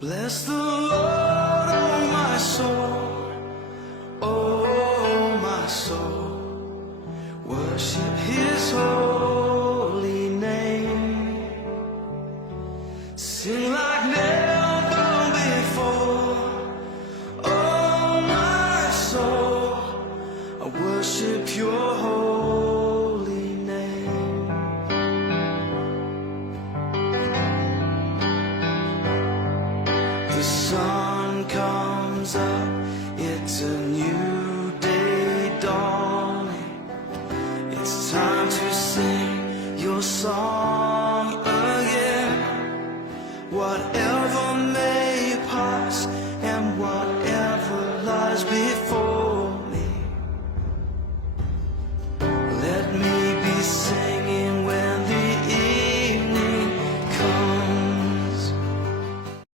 Bless the Lord, oh my soul, oh my soul, worship His holy name. Sing like never before, oh my soul, I worship Your holy name. The sun comes up, it's a new day dawning. It's time to sing Your song.